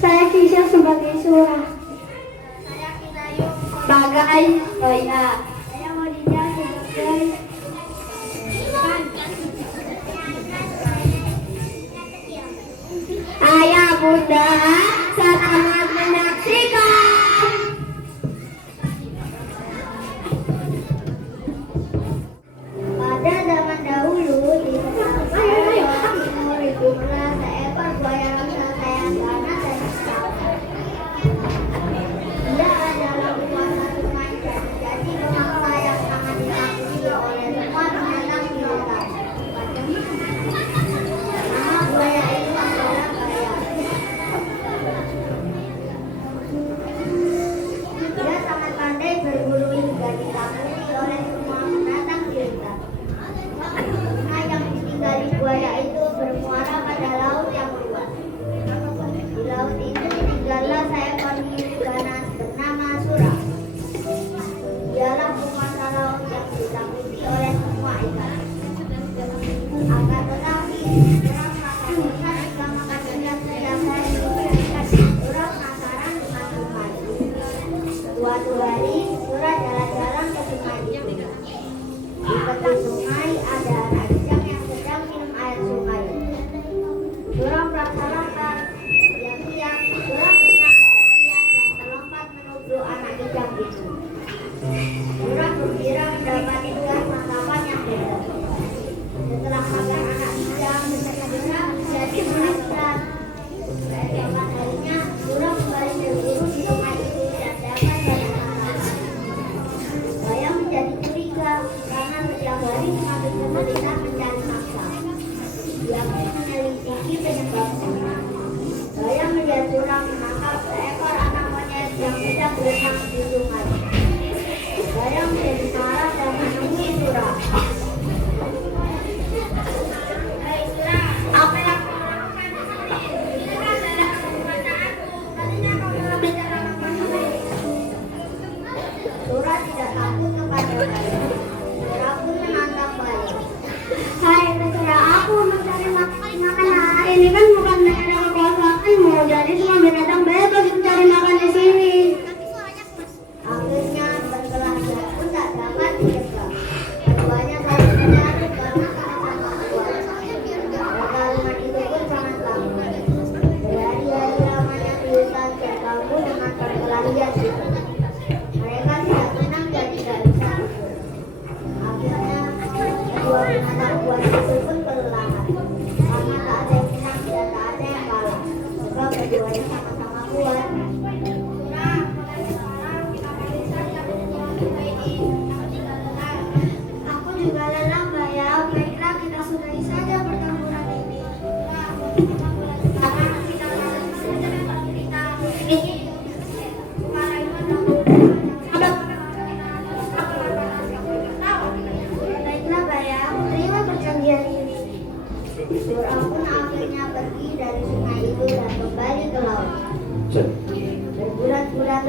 Saya Kisah sebagai surah. Saya Kinayung sebagai Roya. Saya Modija sebagai ikan. Ayah Bunda selamat menyaksikan. Pada zaman dahulu di Timur hiduplah seekor buaya raksasa yang ganas dan besar. Dia adalah penguasa sungai dan menjadi bangsa yang sangat ditakuti oleh semua binatang di hutan. Nama buaya itu adalah Gaya. Dia sangat pandai berburu hingga ditakuti oleh semua binatang di hutan. Sungai yang ditinggali buaya itu bermuara pada laut yang luas. Di laut itu ditinggallah seekor hiu ganas bernama Surah. Dialah penguasa laut yang ditakuti oleh semua ikan. Akan tetapi Surah makan ikan jika makan ikan setiap hari. Surah penasaran dengan sungai. Suatu hari Surah jalan-jalan ke sungai itu. Di tepi sungai ada anak kijang yang sedang minum air sungai. Surah merasakan teriak-teriak. Surah berteriak dan terlompat menuju anak kijang itu. Surah gembira mendapat ikan tangkapan yang hebat. Setelah makan anak kijang, Surah menjadi penasaran. Keesokan harinya, Surah kembali berburu di sungai itu dan dapat banyak tangkapan. Saya menjadi curiga karena setiap hari semakin kesulitan mencari mangsa. Dia pun menyelidiki penyebabnya. Saya melihat Surah menangkap seekor anak monyet yang sedang berenang di sungai. Saya menjadi marah dan menemui Surah. Hei Surah, apa yang kau lakukan di sini? Ini kan adalah kebukaanku. Tadinya kau mengambil jalan apa ini? Surah tidak takut kepada saya. Surah pun menantang balik. Hai, terserah aku mencari makanan. Ini kan bukan daerah kekuasaanmu, jadi semua binatang bebas mencari makan di sini. Akhirnya berkelahian pun tak dapat dicegah. Keduanya saling mencari karena sama-sama kuat. Pertarungan itu pun sangat lama. Berhari-hari lamanya di hutan terganggu dengan perkelahian itu. Mereka tidak tenang dan tidak bisa tidur. Akhirnya kedua binatang buas itu pun kelelahan. Karena tak ada yang menang dan tak ada yang kalah. Sebab keduanya sama-sama kuat. Surah, mulai sekarang kita bisa tidak berjuang kita ini. Aku juga lelah. Aku juga lelah, Gaya. Baiklah kita sudahi saja pertempuran ini. Surah, mulai sekarang kita harus menceritakan cerita ini. Para ibu baiklah Gaya, aku terima perjanjian ini. Surah pun akhirnya pergi dari sungai itu dan kembali ke laut. Berbulan-bulan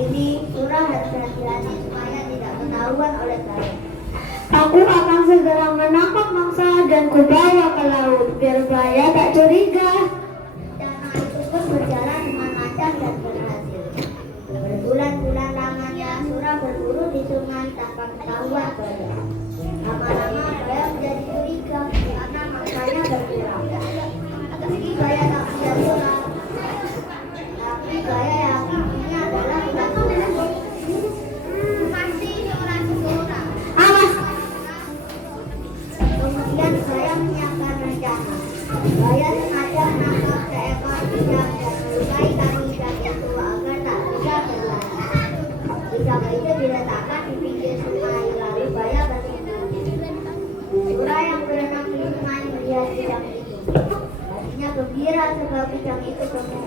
ini surah harus hati-hati supaya tidak ketahuan oleh saya. Aku akan segera menangkap mangsa dan kubawa ke laut biar Buaya tak curiga. Rencana itu pun berjalan dengan lancar dan berhasil. Berbulan-bulan lamanya surah berburu di sungai tanpa ketahuan Buaya. Lama-lama Buaya menjadi curiga karena mangsanya berkurang. Meski Buaya tak punya surah, tapi Buaya yakin ini adalah bukan surah. Pasti seorang surah. Awas! Kemudian Buaya menyiapkan rencana. Buaya sengaja menangkap seekor bijak dan melukai kaki bijak itu agar tak bisa berlari. Bijak itu diletakkan di pinggir sungai, lalu Buaya bersembunyi. Surah yang berenang di sungai melihat bijak itu. Hatinya gembira sebab bijak itu gemuk.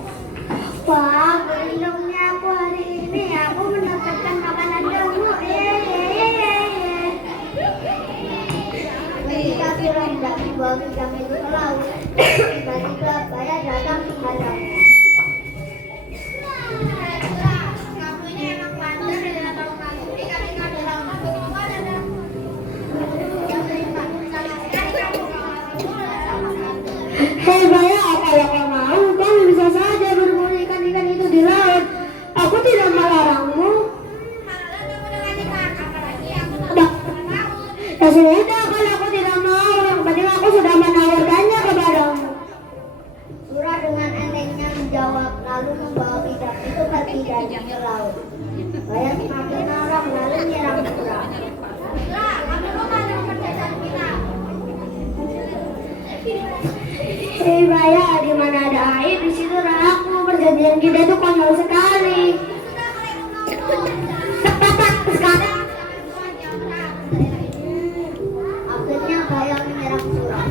Wah, beruntungnya aku hari ini. Aku mendapatkan makanan gemuk. Ketika surah hendak membawa bijak itu ke laut, tiba-tiba Buaya datang menghadangnya. Kamu ini emang bandel ya, atau kamu ikan-ikan di laut semua ada. Hei Buaya, kalau kau mau, kau bisa saja berburu ikan-ikan itu di laut. Aku tidak melarangmu. Ya sudah, kalau aku tidak mau, yang penting aku sudah menawarkannya kepadamu. Surah dengan entengnya menjawab, lalu membawa bijak itu pergi dari ke laut. Buaya semakin marah lalu menyerang Surah. Kamu lupa dengan perjanjian kita. Hei Buaya, di mana ada air di situ rahaku. Perjanjian kita itu konyol sekali. Cepat sekarang. Akhirnya Buaya menyerang Surah.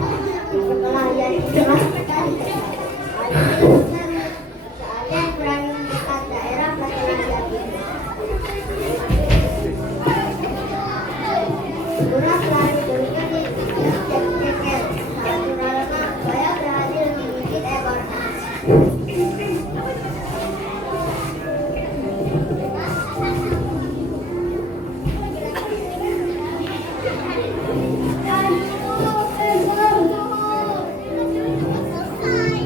Setelah ia dijelas berkali-kali, tak ada yang berani mendekat daerah perkelahian itu. Surah selalu berkedip dan cekcek. Saat Surah lemah, Buaya berhasil menggigit ekornya.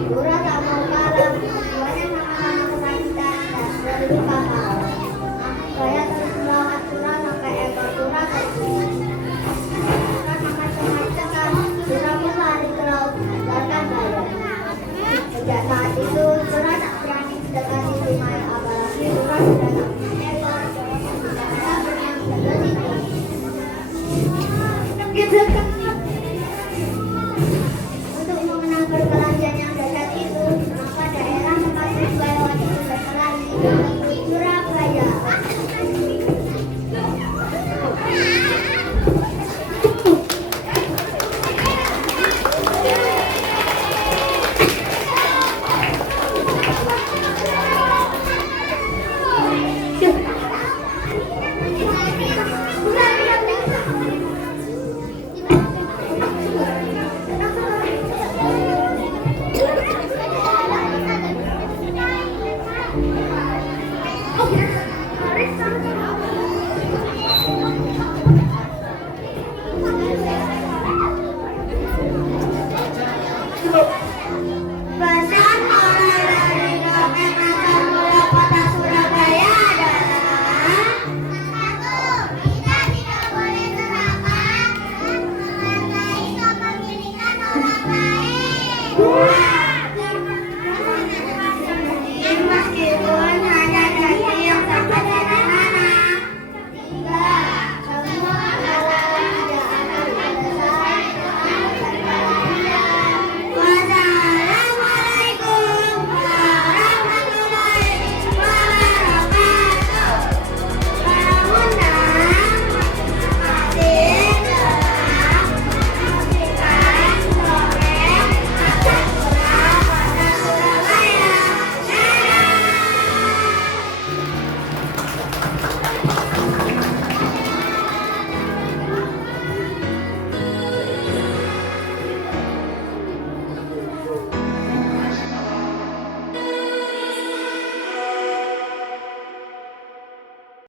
Surah tak mau kalah, keduanya sama-sama kesakitan dan berluka parah. Namun Buaya terus melawan Surah sampai ekor Surah terbunuh. Surah sangat cemas, Surah pun lari ke laut meninggalkan Buaya. Sejak saat itu, Surah tak berani mendekati sungai, apalagi Surah sudah tak punya ekor. Buaya berenang sendiri. Untuk mengenang perkelahian yang dahsyat itu, maka daerah tempat Buaya waktu itu berkelahi dinamai Surabaya. Bahasa